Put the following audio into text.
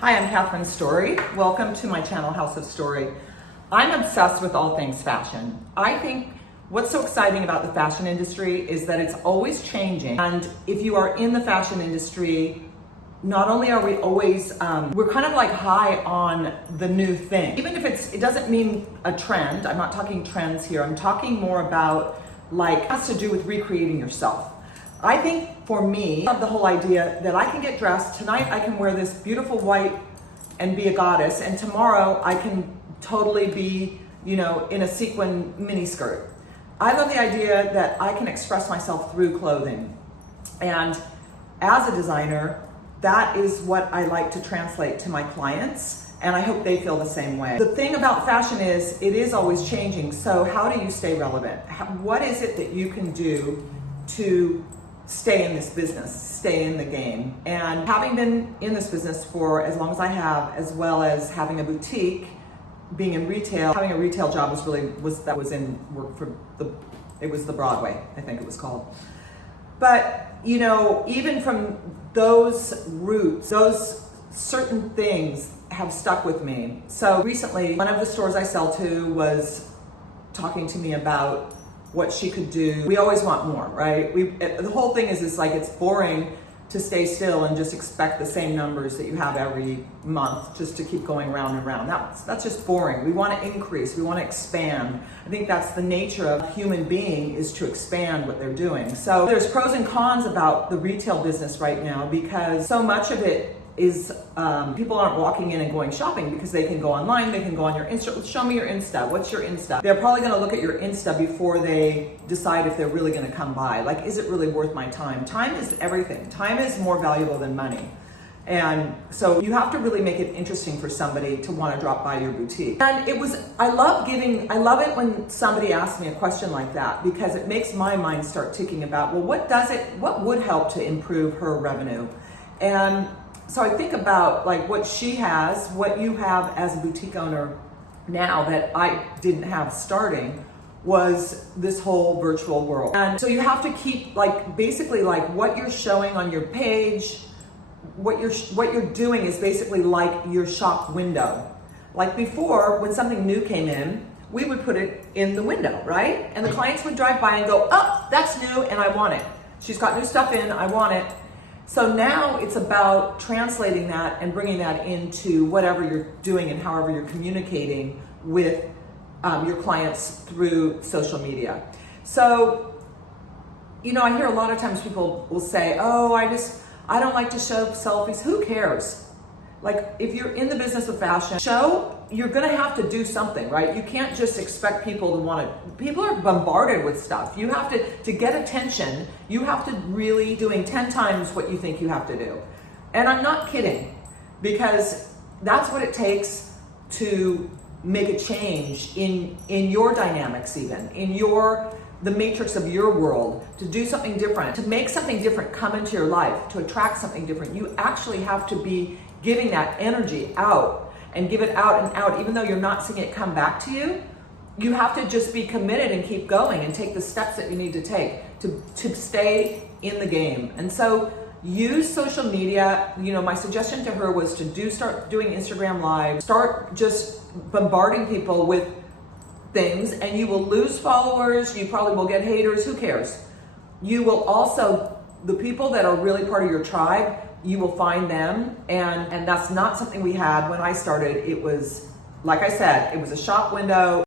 Hi, I'm Catherine Story. Welcome to my channel, House of Story. I'm obsessed with all things fashion. I think what's so exciting about the fashion industry is that it's always changing. And if you are in the fashion industry, not only are we always, we're kind of like high on the new thing. Even if it doesn't mean a trend, I'm not talking trends here, I'm talking more about like, it has to do with recreating yourself. I think for me, I love the whole idea that I can get dressed, tonight I can wear this beautiful white and be a goddess, and tomorrow I can totally be, in a sequin mini skirt. I love the idea that I can express myself through clothing. And as a designer, that is what I like to translate to my clients, and I hope they feel the same way. The thing about fashion is, it is always changing, so how do you stay relevant? What is it that you can do to stay in this business, stay in the game? And having been in this business for as long as I have, as well as having a boutique, being in retail, having a retail job was the Broadway, I think it was called. But, even from those roots, those certain things have stuck with me. So recently, one of the stores I sell to was talking to me about what she could do. We always want more, right? The whole thing is like it's boring to stay still and just expect the same numbers that you have every month just to keep going round and round. That's just boring. We want to increase, we want to expand. I think that's the nature of a human being, is to expand what they're doing. So there's pros and cons about the retail business right now, because so much of it is people aren't walking in and going shopping because they can go online, they can go on your Insta. Show me your Insta. What's your Insta? They're probably going to look at your Insta before they decide if they're really going to come by. Like, is it really worth my time? Time is everything. Time is more valuable than money. And so you have to really make it interesting for somebody to want to drop by your boutique. And I love it when somebody asks me a question like that, because it makes my mind start ticking about, well, what would help to improve her revenue? And so I think about like what she has, what you have as a boutique owner now that I didn't have starting, was this whole virtual world. And so you have to keep basically what you're showing on your page, what you're doing is basically like your shop window. Like before, when something new came in, we would put it in the window, right? And the clients would drive by and go, oh, that's new and I want it. She's got new stuff in, I want it. So now it's about translating that and bringing that into whatever you're doing and however you're communicating with your clients through social media. So, I hear a lot of times people will say, oh, I don't like to show selfies. Who cares? Like, if you're in the business of fashion, you're gonna have to do something, right? You can't just expect people people are bombarded with stuff. You have to get attention, you have to really doing 10 times what you think you have to do. And I'm not kidding, because that's what it takes to make a change in your dynamics, even in the matrix of your world, to do something different, to make something different come into your life, to attract something different. You actually have to be giving that energy out and give it out and out, even though you're not seeing it come back to you. You have to just be committed and keep going and take the steps that you need to take to stay in the game. And so use social media. My suggestion to her was to start doing Instagram Live, start just bombarding people with things, and you will lose followers, you probably will get haters, who cares? You will also, the people that are really part of your tribe, you will find them, and that's not something we had when I started. It was, like I said, it was a shop window.